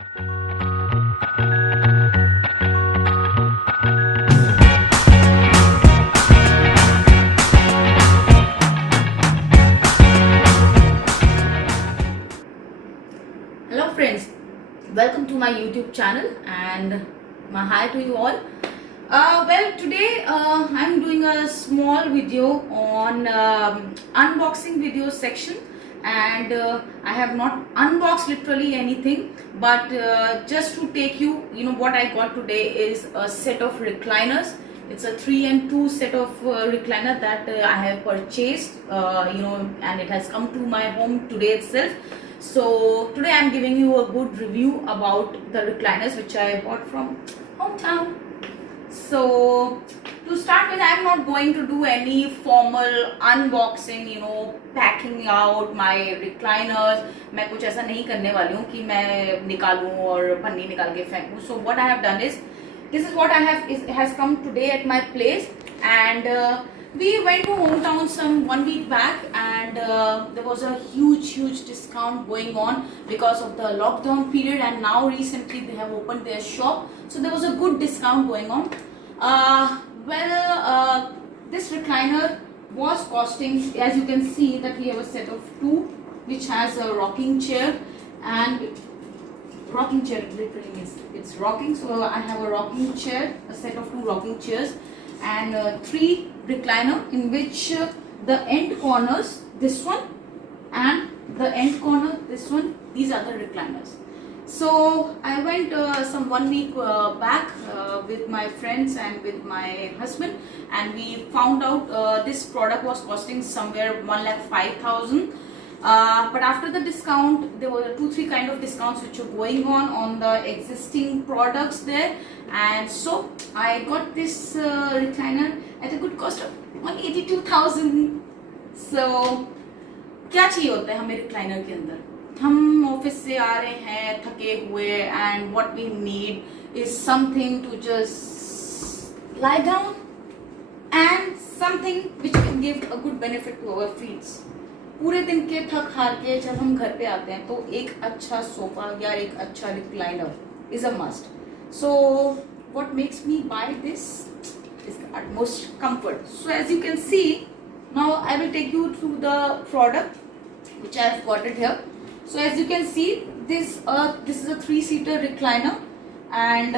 Hello friends, welcome to my YouTube channel and my hi to you all. Well, today I'm doing a small video on unboxing video section, and I have not unboxed literally anything, but just to take you, what I got today is a set of recliners. It's a 3 and 2 set of recliner that I have purchased, and it has come to my home today itself. So today I'm giving you a good review about the recliners which I bought from hometown. So to start with, I'm not going to do any formal unboxing, packing out my recliners. मैं कुछ ऐसा नहीं करने वाली हूँ कि मैं निकालूँ और पन्नी निकाल के फेंकूँ. So what I have done is, this is what I have has come today at my place, and we went to hometown some 1 week back, and there was a huge discount going on because of the lockdown period, and now recently they have opened their shop, so there was a good discount going on. This recliner was costing, as you can see that we have a set of 2 which has a rocking chair, and rocking chair literally means it's rocking, so I have a rocking chair, a set of 2 rocking chairs, and 3 recliner in which the end corners, this one, and the end corner, this one, these are the recliners. So I went some 1 week back with my friends and with my husband, and we found out this product was costing somewhere 1,05,000. But after the discount, there were 2-3 kind of discounts which were going on the existing products there, and so I got this recliner at a good cost of 182,000. So क्या चाहिए होता है हमें recliner के अंदर? हम office से आ रहे हैं थके हुए, and what we need is something to just lie down and something which can give a good benefit to our feet. पूरे दिन के थक हार के जब हम घर पे आते हैं तो एक अच्छा सोफा या एक अच्छा recliner is a must. So what makes me buy this is the utmost comfort. So as you can see, now I will take you through the product which I have got it here. So as you can see, this is a 3-seater recliner, and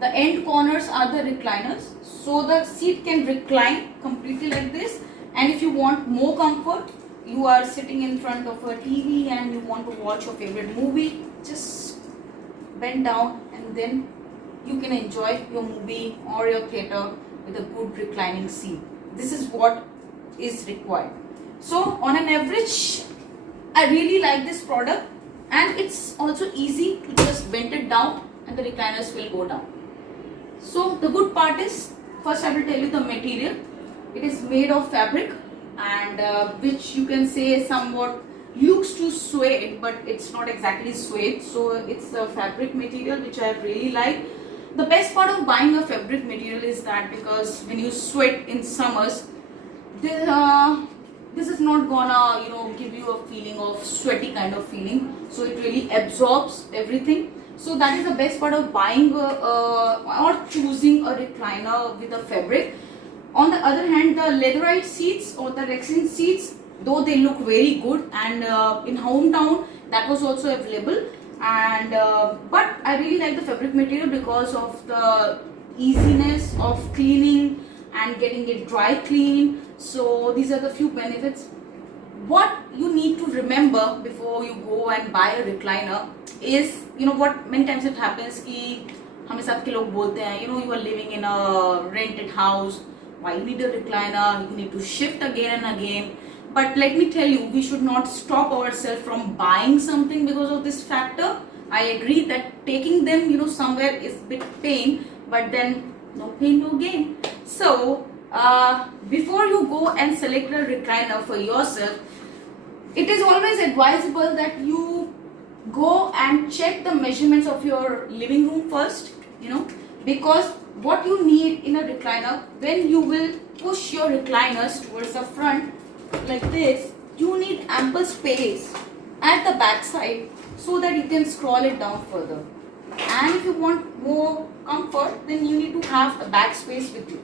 the end corners are the recliners, so the seat can recline completely like this. And if you want more comfort, you are sitting in front of a TV and you want to watch your favorite movie, just bend down and then you can enjoy your movie or your theater with a good reclining seat. This is what is required. So on an average, I really like this product, and it's also easy to just bend it down and the recliners will go down. So the good part is, first I will tell you the material. It is made of fabric, and which you can say somewhat looks to suede, but it's not exactly suede. So it's a fabric material which I really like. The best part of buying a fabric material is that because when you sweat in summers, this is not gonna give you a feeling of sweaty kind of feeling, so it really absorbs everything. So that is the best part of buying or choosing a recliner with a fabric. On the other hand, the leatherite seats or the Rexing seats, though they look very good, and in hometown that was also available, and but I really like the fabric material because of the easiness of cleaning and getting it dry clean. So these are the few benefits. What you need to remember before you go and buy a recliner is, what many times it happens कि हमें सबके लोग बोलते हैं, you are living in a rented house, why you need a recliner, you need to shift again and again. But let me tell you, we should not stop ourselves from buying something because of this factor. I agree that taking them somewhere is a bit pain, but then no pain no gain. So before you go and select a recliner for yourself, it is always advisable that you go and check the measurements of your living room first, because what you need in a recliner, when you will push your recliners towards the front like this, you need ample space at the back side so that you can scroll it down further. And if you want more comfort, then you need to have the back space with you.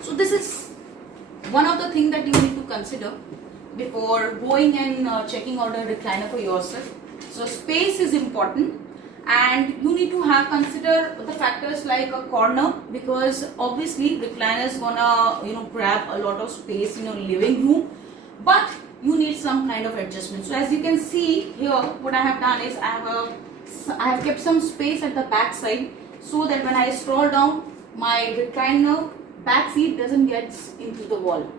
So this is one of the things that you need to consider before going and checking out a recliner for yourself. So space is important, and you need to have consider the factors like a corner, because obviously recliners gonna grab a lot of space in your living room, but you need some kind of adjustment. So as you can see here, what I have done is I have kept some space at the back side, so that when I scroll down, my recliner back seat doesn't get into the wall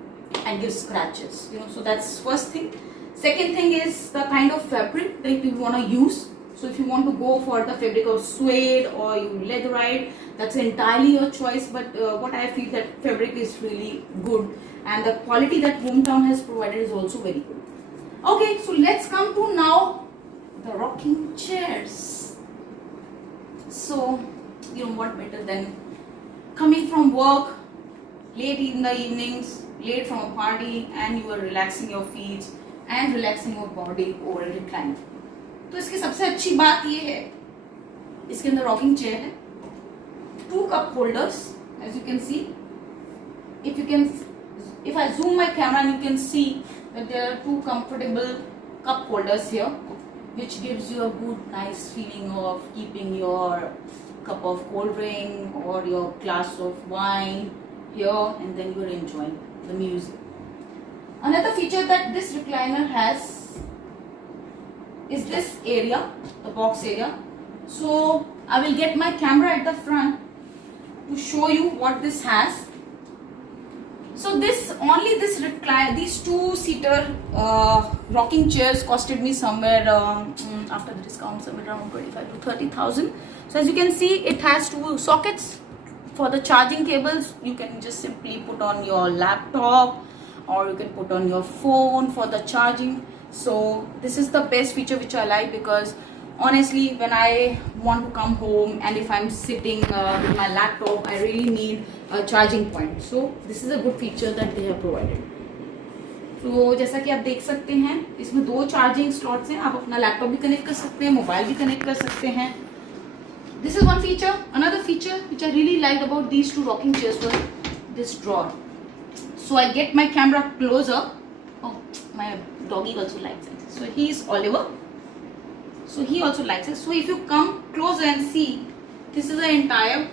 and give scratches. So that's first thing. Second thing is the kind of fabric that you want to use. So if you want to go for the fabric of suede or you leatherite, that's entirely your choice, but what I feel that fabric is really good, and the quality that Hometown has provided is also very good. Okay, so let's come to now the rocking chairs. So what better than coming from work late in the evenings, late from a party, and you are relaxing your feet and relaxing your body over a recliner. तो इसकी सबसे अच्छी बात ये है, इसके अंदर rocking chair है, 2 cup holders, as you can see. If I zoom my camera, and you can see that there are 2 comfortable cup holders here, which gives you a good nice feeling of keeping your cup of cold drink or your glass of wine here, and then you're enjoying the music. Another feature that this recliner has is this area, the box area. So I will get my camera at the front to show you what this has. So this recliner, these 2-seater rocking chairs costed me somewhere after the discount somewhere around 25 to 30,000. So as you can see, it has 2 sockets for the charging cables. You can just simply put on your laptop, or you can put on your phone for the charging. So this is the best feature which I like, because honestly, when I want to come home and if I'm sitting with my laptop, I really need a charging point. So this is a good feature that they have provided. तो जैसा कि आप देख सकते हैं, इसमें 2 charging slots हैं. आप अपना लैपटॉप भी कनेक्ट कर सकते हैं, मोबाइल भी कनेक्ट कर सकते हैं. This is one feature. Another feature which I really liked about these 2 rocking chairs was this drawer. So I get my camera closer. Oh, my doggy also likes it. So he is Oliver. So he also likes it. So if you come closer and see, this is the entire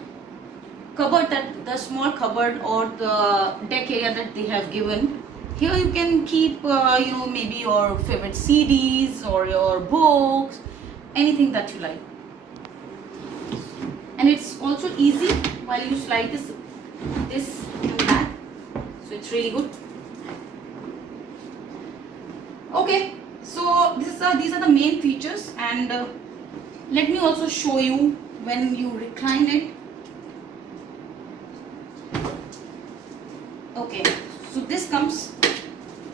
cupboard, that the small cupboard or the deck area that they have given. Here you can keep maybe your favorite CDs or your books, anything that you like. And it's also easy while you slide this back. So it's really good. Okay, so these are the main features, and let me also show you when you recline it. Okay, so this comes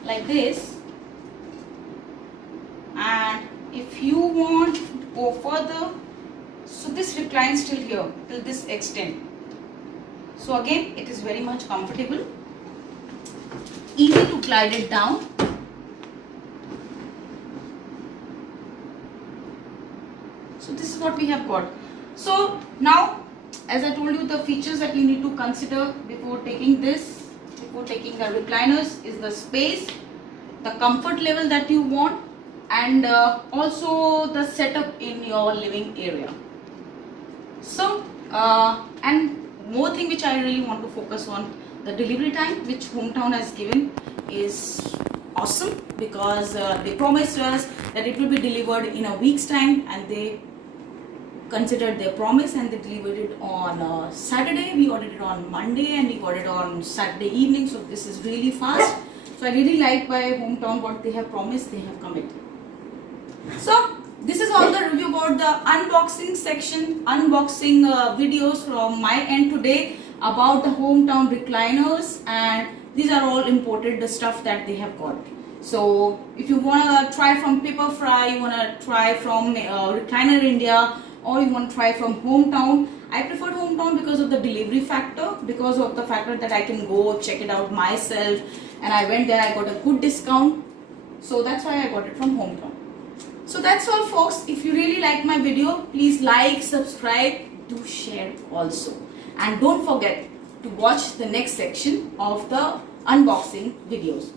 like this, and if you want to go further, so this reclines till here, till this extent. So again, it is very much comfortable, easy to glide it down. So this is what we have got. So now, as I told you, the features that you need to consider before taking the recliners is the space, the comfort level that you want, and also the setup in your living area. So and more thing which I really want to focus on, the delivery time which Hometown has given is awesome, because they promised us that it will be delivered in a week's time, and they considered their promise and they delivered it on Saturday. We ordered it on Monday and we got it on Saturday evening. So this is really fast. So I really like by Hometown what they have promised, they have committed. So this is all the review about the unboxing section, unboxing videos from my end today about the Hometown recliners, and these are all imported, the stuff that they have got. So if you want to try from Pepperfry, you want to try from Recliner India, or you want to try from Hometown, I preferred Hometown because of the delivery factor, because of the factor that I can go check it out myself, and I went there, I got a good discount, so that's why I got it from Hometown. So that's all folks. If you really like my video, please like, subscribe, do share also. And don't forget to watch the next section of the unboxing videos.